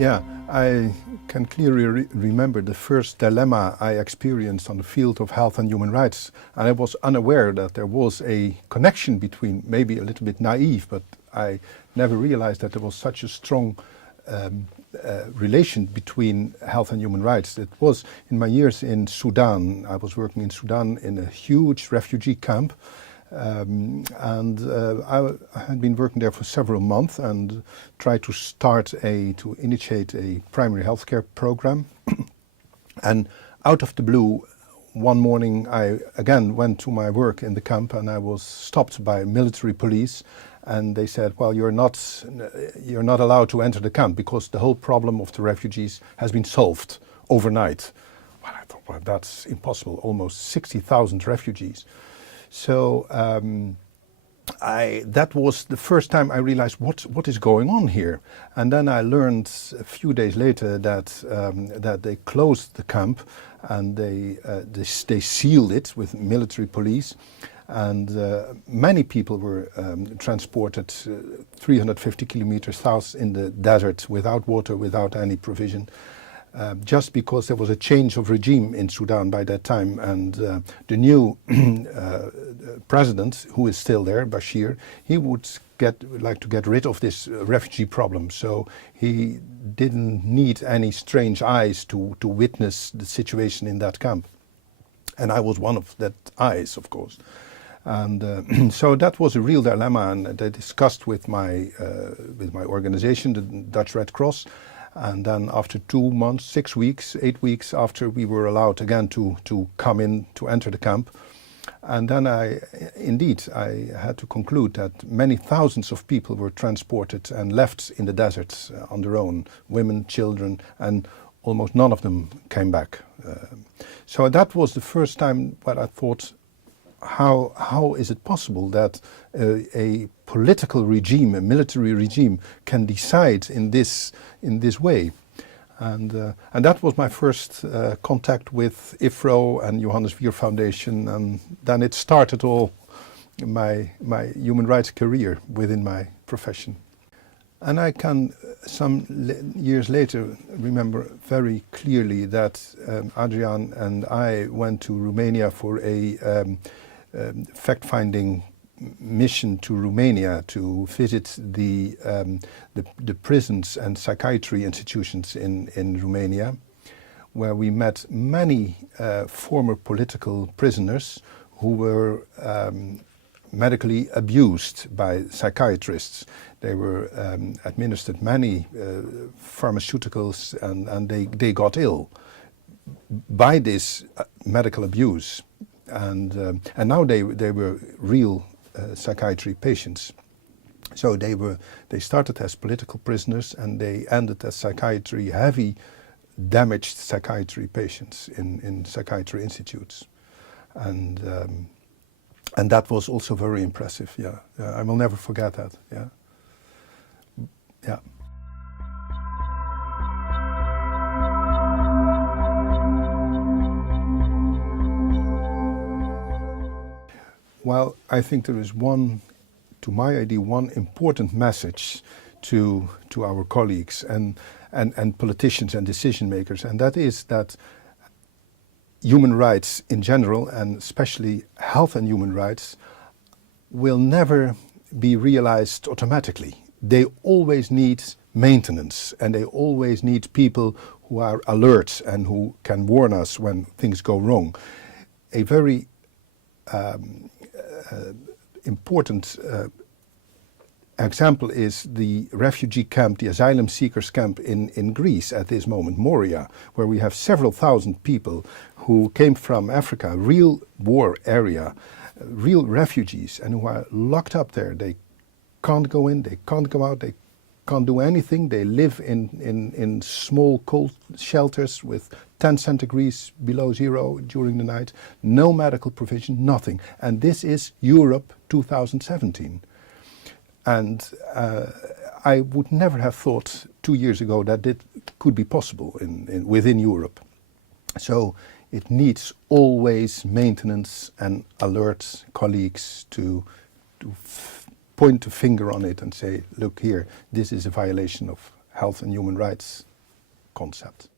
Yeah, I can clearly remember the first dilemma I experienced on the field of health and human rights. And I was unaware that there was a connection between, maybe a little bit naive, but I never realized that there was such a strong relation between health and human rights. It was in my years in Sudan. I was working in Sudan in a huge refugee camp. I had been working there for several months and tried to initiate a primary healthcare program. And out of the blue, one morning I again went to my work in the camp and I was stopped by military police, and they said, well, you're not allowed to enter the camp because the whole problem of the refugees has been solved overnight. Well, I thought, well, that's impossible, almost 60,000 refugees. So that was the first time I realized what is going on here. And then I learned a few days later that they closed the camp and they sealed it with military police. And many people were transported 350 kilometers south in the desert without water, without any provision. Just because there was a change of regime in Sudan by that time, and the new president, who is still there, Bashir, he would like to get rid of this refugee problem. So he didn't need any strange eyes to witness the situation in that camp. And I was one of that eyes, of course. And so that was a real dilemma, and I discussed with my organization, the Dutch Red Cross. And then after 2 months, 6 weeks, 8 weeks after, we were allowed again to come in, to enter the camp. And then I had to conclude that many thousands of people were transported and left in the desert on their own, women, children, and almost none of them came back. So that was the first time that I thought, how is it possible that a political regime, a military regime, can decide in this way? And that was my first contact with IFHRO and Johannes Vier Foundation, and then it started all my human rights career within my profession. And I can, some years later, remember very clearly that Adrian and I went to Romania for a fact-finding mission to Romania to visit the prisons and psychiatry institutions in Romania, where we met many former political prisoners who were medically abused by psychiatrists. They were administered many pharmaceuticals, and they got ill by this medical abuse. And now they were real psychiatry patients. So they started as political prisoners and they ended as heavy damaged psychiatry patients in psychiatry institutes. And that was also very impressive. Yeah, I will never forget that. Yeah. Well, I think there is one important message to our colleagues and politicians and decision makers, and that is that human rights in general, and especially health and human rights, will never be realized automatically. They always need maintenance, and they always need people who are alert and who can warn us when things go wrong. A very important example is the refugee camp, the asylum seekers camp in Greece at this moment, Moria, where we have several thousand people who came from Africa, real war area, real refugees, and who are locked up there. They can't go in, they can't go out, they can't do anything. They live in small cold shelters with 10 centigrades below zero during the night, no medical provision, nothing. And this is Europe 2017. And I would never have thought 2 years ago that it could be possible within Europe. So it needs always maintenance and alert colleagues to point a finger on it and say, look here, this is a violation of health and human rights. concept.